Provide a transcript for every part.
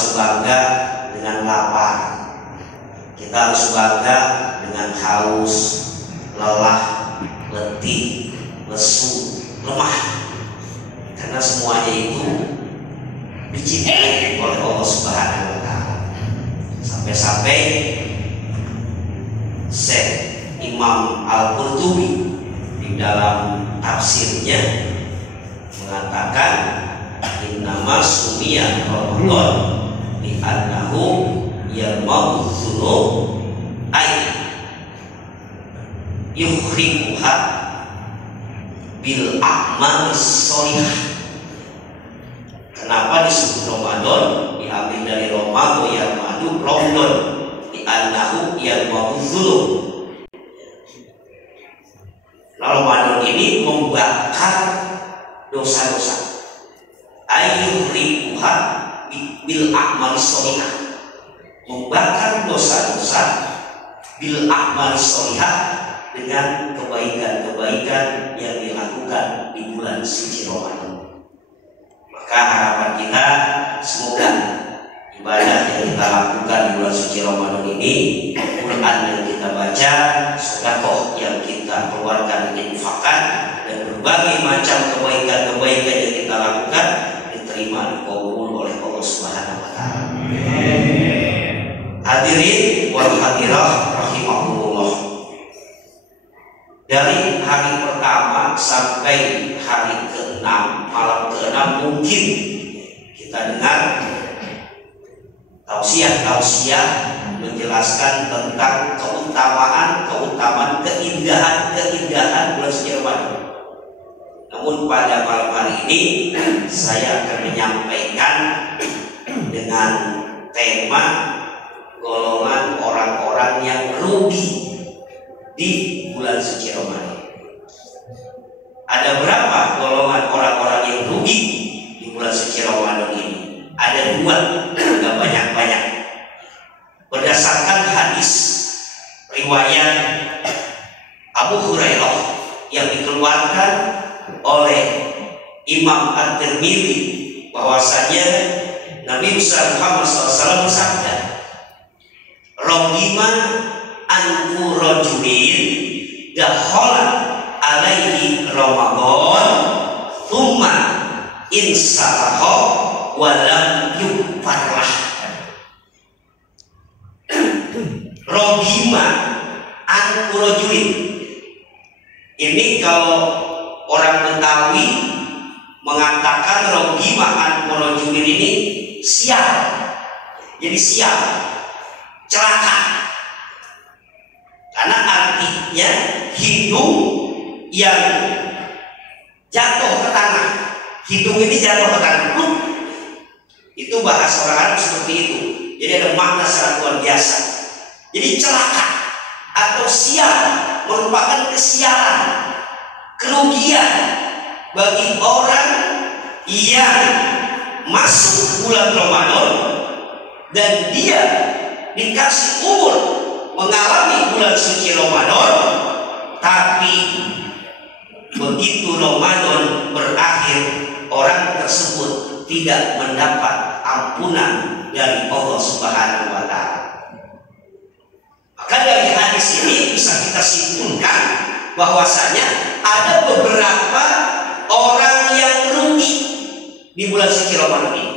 harus bangga dengan lapar. Kita harus bangga dengan haus, lelah, letih, lesu, lemah. Karena semuanya itu dicintai oleh Allah Subhanahu wa Ta'ala. Sampai-sampai Syekh Imam Al-Qurtubi di dalam tafsirnya mengatakan innama sumiya Ramadan li annahu yarmau dzunub ay yukhriquha bil a'mal sholihah. Kenapa disebut Ramadan? Diambil dari Ramadan yang madu Ramadan di annahu yarmau dzunub. Ramadan ini membakar dosa-dosa. Ayyuhriquha bil a'mal sholihah, membakar dosa-dosa bil a'mal sholihah, dengan kebaikan-kebaikan yang dilakukan di bulan suci Ramadan. Maka harapan kita semoga ibadah yang kita lakukan di bulan suci Ramadan ini, Quran yang kita baca, sedekah yang kita keluarkan, infakkan, dan berbagai macam kebaikan-kebaikan yang kita lakukan diterima, dikabul oleh Allah Subhanahu wa Ta'ala. Hadirin wal hadirah rahimakumullah. Dari hari pertama sampai hari ke-6, malam ke-6, mungkin kita dengar tausiah-tausiah menjelaskan tentang keutamaan, keindahan bulan suci Ramadan. Namun pada malam hari ini saya akan menyampaikan dengan tema golongan orang-orang yang rugi di bulan suci Ramadan. Ada berapa golongan orang-orang yang rugi di bulan suci Ramadan ini? Ada dua, tidak banyak-banyak. Berdasarkan hadis riwayat Abu Hurairah yang dikeluarkan oleh Imam At-Tirmidzi, bahwasanya Nabi Muhammad SAW bersabda, "Rogima anku rojulin dakhala alaihi Ramadan thumma insaraha walam yufarlah." Rogima anku rojulin, ini kalau orang Betawi mengatakan rogima anku rojulin ini sial. Jadi sial, celaka. Karena artinya hidung yang jatuh ke tanah. Hidung ini jatuh ke tanah. Itu bahasa orang Arab seperti itu. Jadi ada makna sangat luar biasa. Jadi celaka atau sial merupakan kesialan, kerugian bagi orang yang masuk bulan Ramadan dan dia dikasih umur mengalami bulan suci Ramadan, tapi begitu Ramadan berakhir, orang tersebut tidak mendapat ampunan dari Allah Subhanahu wa Ta'ala. Maka dari hadis ini bisa kita simpulkan bahwasanya ada beberapa orang yang rugi di bulan suci Ramadan ini.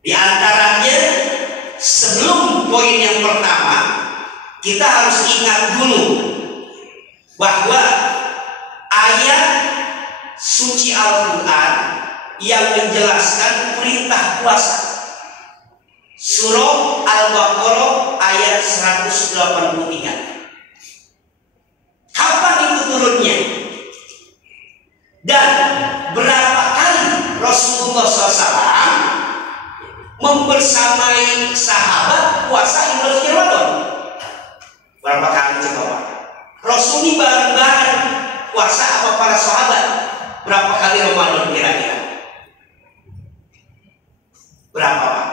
Di antaranya, sebelum poin yang pertama, kita harus ingat dulu bahwa ayat suci Al-Quran yang menjelaskan perintah puasa, surah Al-Baqarah ayat 183. Kapan itu turunnya? Dan berapa kali Rasulullah SAW membersamai sahabat puasa di bulan suci Ramadan? Berapa kali coba Pak? Rasul ini bareng-bareng puasa apa para sahabat? Berapa kali Ramadan kira-kira? Berapa Pak?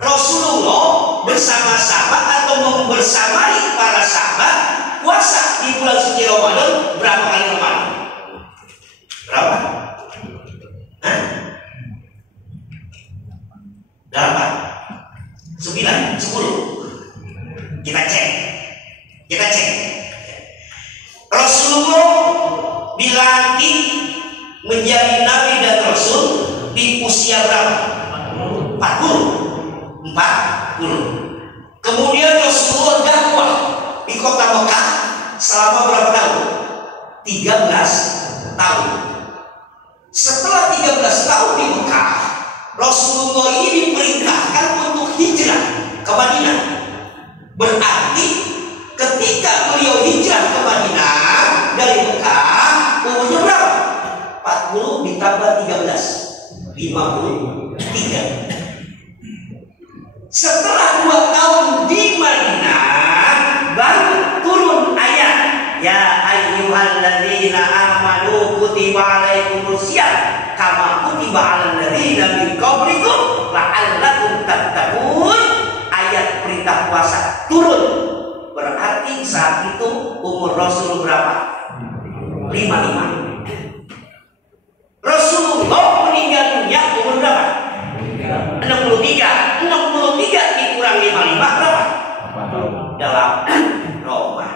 Rasulullah bersama-sama atau membersamai para sahabat puasa di bulan suci Ramadan berapa kali Ramadan? Berapa? Hah? 8, 9, 10. Kita cek. Rasulullah dilantik menjadi nabi dan rasul di usia berapa? 40. Kemudian Rasulullah dakwah di kota Mekah selama berapa tahun? 13 tahun. Setelah 13 tahun di Mekah, Rasulullah ini diperintahkan untuk hijrah ke Madinah. Berarti ketika beliau hijrah ke Madinah dari Mekah, umurnya berapa? 40 ditambah 13, 53. Setelah 2 tahun di Madinah, baru turun ayat, ya ayyuhalladzina amanu kutiba alaikumusiyam kama kutiba alal ladzina min qablikum la'allakum tattaqun. Ayat perintah puasa turun. Berarti saat itu umur Rasul berapa? 55. Rasulullah meninggal dunia umur berapa? 63 dikurang 55 berapa? 8 Ramadan.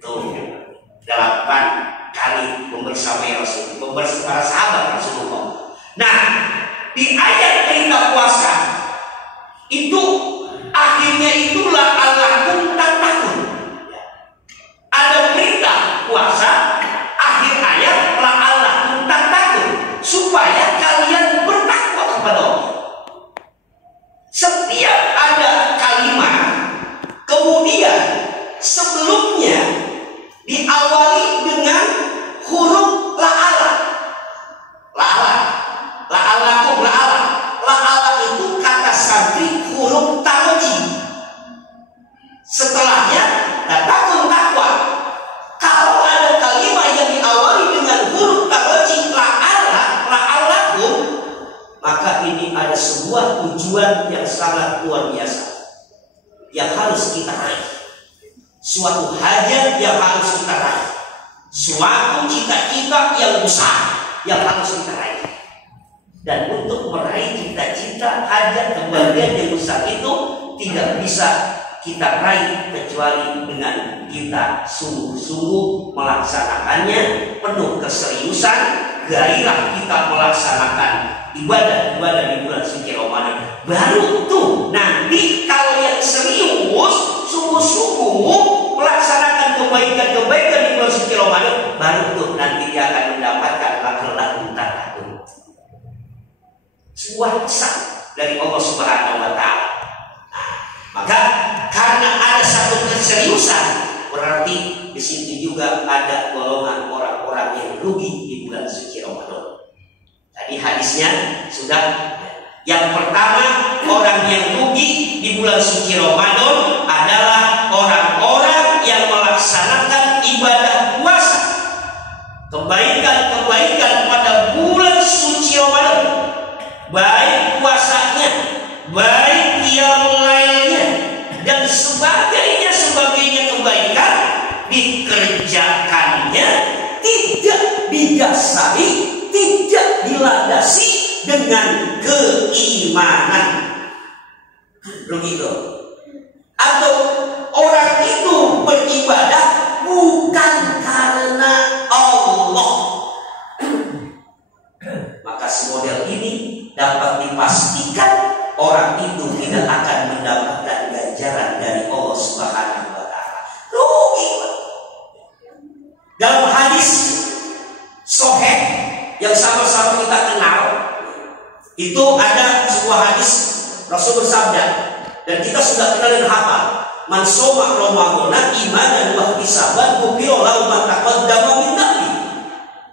Tuh, 8 kali membersamai Rasul, membersama para sahabat Rasulullah. Nah, di ayat perintah puasa itu akhirnya itulah Allahum tattaqun. Ada perintah puasa, akhir ayat Allahum tattaqun, supaya kalian bertakwa kepada Allah. Setiap ada kalimat kemudian sebelumnya diawali dengan huruf la'ala. La'ala itu kata santri huruf taroji. Setelahnya takwa. Kalau ada kalimat yang diawali dengan huruf taroji la'alakum, maka ini ada sebuah tujuan yang sangat luar biasa yang harus kita raih. Suatu hajat yang harus kita raih, suatu cita-cita yang besar yang harus kita raih. Dan untuk meraih cita-cita hajat kebahagiaan yang besar itu tidak bisa kita raih kecuali dengan kita sungguh-sungguh melaksanakannya penuh keseriusan, gairah kita melaksanakan ibadah di bulan suci Ramadan. Baru tuh nanti kalau yang serius sungguh-sungguh melaksanakan kebaikan di bulan suci Ramadan, baru tuh nanti dia akan mendapatkan laku tattaqun. Sebuah pesan dari Allah Subhanahu wa taala. Maka karena ada satu keseriusan, berarti di situ juga ada golongan orang-orang yang rugi di bulan suci Ramadan. Tadi hadisnya sudah. Yang pertama, orang yang rugi di bulan suci Ramadan adalah orang-orang yang melaksanakan ibadah puasa, kebaikan-kebaikan pada bulan suci Ramadan, baik puasanya, baik qiyamul lailnya, dan sebagainya kebaikan dikerjakannya tidak didasari, tidak dilandasi dengan keimanan. Begitu. Atau orang itu beribadah bukan karena Allah. Maka semodel ini dapat dipastikan orang itu tidak akan mendapatkan ganjaran dari Allah Subhanahu wa taala. Rugi. Dalam hadis sahih yang sama-sama kita kenal, itu ada sebuah hadis Rasul bersabda, dan kita sudah kenal dan hafal, man shoma Ramadhana imanan wa ihtisaban ghufira lahu ma taqaddama min dhanbi.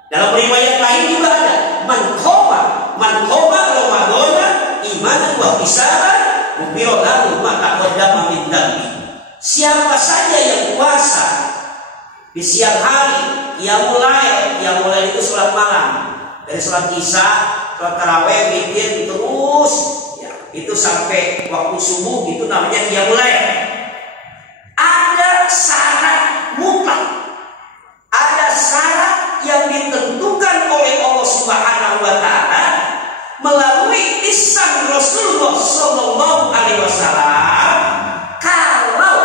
Dalam riwayat lain juga ada man qoma Ramadhana imanan wa ihtisaban ghufira lahu ma taqaddama min dhanbi. Siapa saja yang puasa di siang hari, qiyamul lail itu salat malam, dari salat isya, salat tarawih, witir terus ya, itu sampai waktu subuh, itu namanya qiyamul lail. Ada syarat mutlak, ada syarat yang ditentukan oleh Allah Subhanahu wa taala melalui lisan Rasulullah Alaihi Wasallam, kalau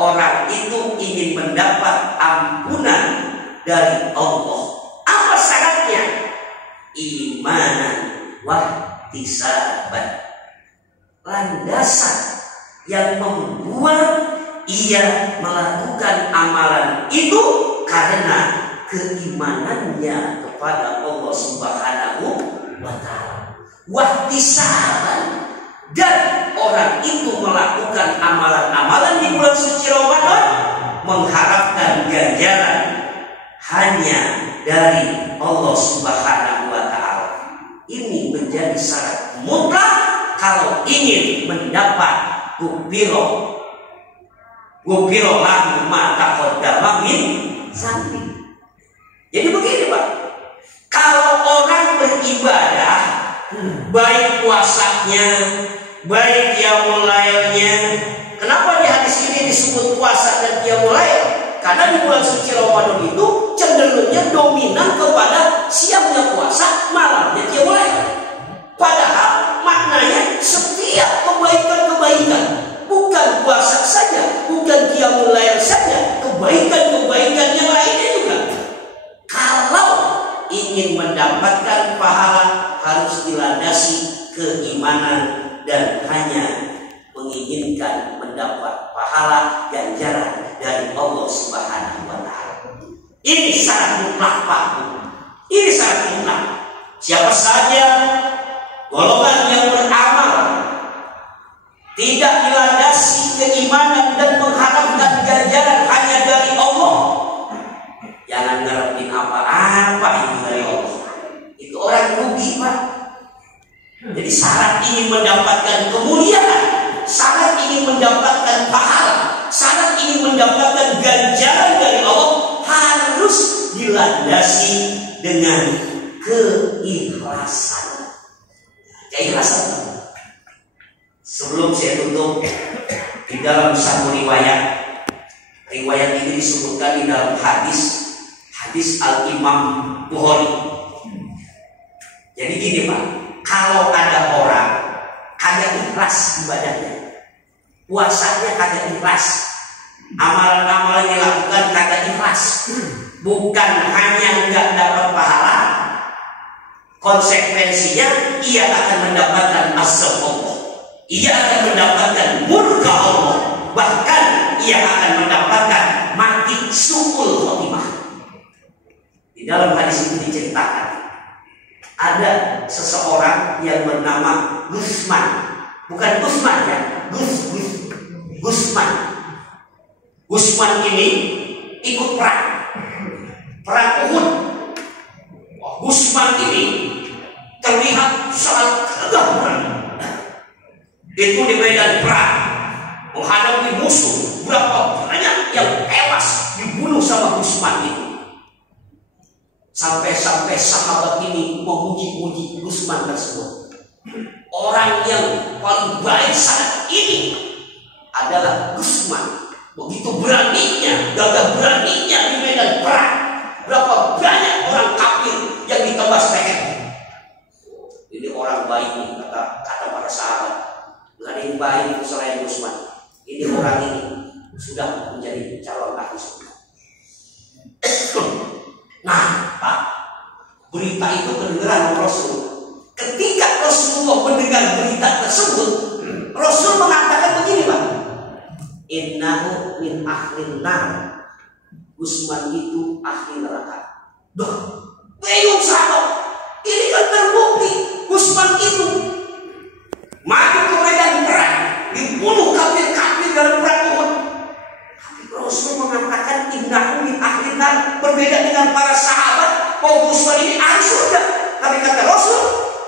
orang itu ingin mendapat ampunan dari Allah, apa syaratnya? Imanan wahtisaban, landasan yang membuat ia melakukan amalan itu karena keimanannya kepada Allah Subhanahu wa Ta'ala. Wahtisaban, dan orang itu melakukan amalan-amalan di bulan suci Ramadan mengharapkan ganjaran hanya dari Allah Subhanahu wa Ta'ala. Ini menjadi syarat mutlak kalau ingin mendapat gufiro lahu ma taqaddama min zambi. Jadi begini Pak, kalau orang beribadah, baik puasanya, baik qiyamul lailnya, kenapa di hadis ini disebut puasa dan qiyamul lail? Karena di bulan suci Ramadan itu cenderungnya dominan kepada siangnya puasa, malamnya qiyamul lail. Padahal maknanya setiap kebaikan-kebaikan, bukan puasa saja, bukan qiyamul lail saja, kebaikan-kebaikan yang lainnya juga. Kalau ingin mendapatkan pahala harus dilandasi keimanan dan hanya menginginkan mendapat pahala ganjaran dari Allah Subhanahu wa Ta'ala. Ini syarat mutlak Pak. Ini syarat mutlak. Siapa saja golongan yang beramal tidak dilandasi keimanan dan mengharapkan ganjaran hanya dari Allah, jangan ngarepin apa-apa itu dari Allah. Itu orang rugi Pak. Jadi syarat ingin mendapatkan kemuliaan, syarat ingin mendapatkan pahala, syarat ingin mendapatkan ganjaran dari Allah harus dilandasi dengan keikhlasan. Keikhlasan. Sebelum saya tutup, di dalam satu riwayat ini disebutkan di dalam hadis Al-Imam Bukhari. Jadi gini Pak, kalau ada orang kagak ikhlas ibadahnya, puasanya kagak ikhlas, amalan-amalan yang dilakukan kagak ikhlas, bukan hanya nggak dapat pahala, konsekuensinya ia akan mendapatkan azab Allah, ia akan mendapatkan murka Allah, bahkan ia akan mendapatkan mati su'ul khotimah. Di dalam hadis itu diceritakan ada seseorang yang bernama Gusman, bukan Gusman ya, Gusman. Gusman ini ikut perang Uhud. Gusman ini terlihat sangat gagah berani. Itu di medan perang menghadapi musuh, berapa banyak yang tewas dibunuh sama Gusman itu. Sampai-sampai sahabat ini memuji-muji Gusman tersebut. Orang yang paling baik saat ini adalah Gusman. Begitu beraninya, gagah beraninya di medan perang. Berapa banyak orang kafir yang ditebas leher. Ini orang baik nih, kata para sahabat. Gak ada yang baik selain Gusman. Ini orang ini sudah menjadi calon ahli surga. Nah Pak, berita itu kedengaran Rasul. Ketika Rasulullah mendengar berita tersebut, Rasul mengatakan begini Pak, innahu min ahlin nar. Gusman itu ahli neraka. Bingung sahabat, ini kan terbukti Gusman itu maju ke medan perang, dibunuh kafir-kafir dalam perang Uhud. Tapi Rasul mengatakan innahu min ahlin nar. Berbeda dengan para sahabat, bahwa Gusman ini ahli surga. Tapi kata Rasul,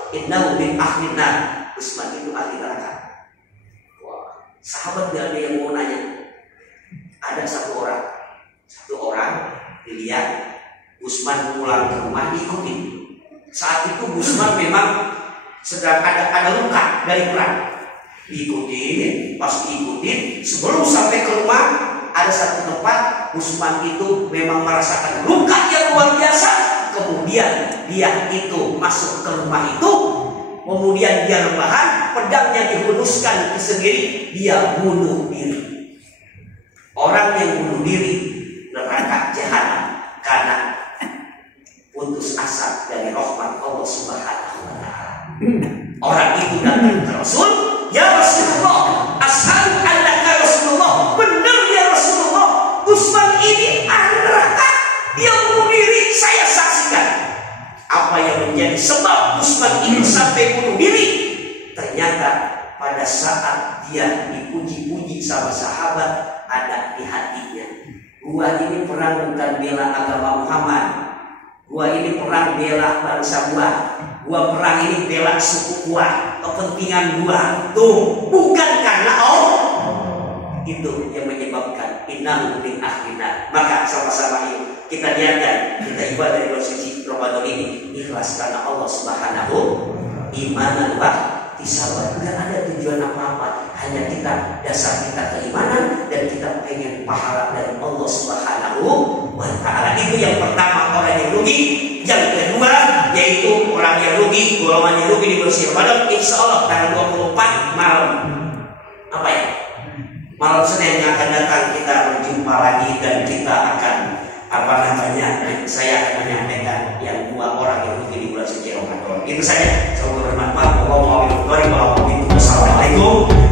innahu min ahlin nar. Gusman itu ahli neraka. Wah, sahabat gak ada yang mau nanya. Ada satu orang dilihat Gusman pulang ke rumah, diikutin. Saat itu Gusman memang sedang ada luka dari perang. Diikutin, pas diikutin, sebelum sampai ke rumah ada satu tempat Gusman itu memang merasakan luka yang luar biasa. Kemudian dia itu masuk ke rumah itu, kemudian dia rebahan, pedangnya dihunuskan ke sendiri, dia bunuh diri. Orang yang bunuh diri neraka jahanam karena putus asa dari rahmat Allah Subhanahu wa taala. Orang itu datang ke Rasul, "Ya Rasulullah, ashhadu annaka Rasulullah." Benar ya Rasulullah, Utsman ini ahli neraka. Dia bunuh diri, saya saksikan. Apa yang menjadi sebab Utsman itu sampai bunuh diri? Ternyata pada saat dia dipuji-puji sama sahabat, ada di hatinya, gua ini perang bukan bela agama Muhammad, gua ini perang bela bangsa gua perang ini bela suku gua, kepentingan gua. Tuh, bukan karena Allah. Itu yang menyebabkan innahu min ahlina. Maka sama-sama yuk kita niatkan, kita ibadah di bulan suci Ramadan ini ikhlas karena Allah Subhanahu. Imanan wa tisabat. Tidak ada tujuan apa-apa, hanya kita dasar kita keimanan dan kita pengen pahala dari Allah Subhanahu wa taala. Itu yang pertama, orang yang rugi. Yang kedua yaitu orang yang rugi, golongan yang rugi di bulan suci Ramadan. Insya Allah tanggal 24 malam apa ya? Malam Senin yang akan datang kita berjumpa lagi dan kita akan saya akan menyampaikan yang dua orang yang rugi di bulan suci Ramadan. Itu saja. Semoga bermanfaat. Wassalamualaikum.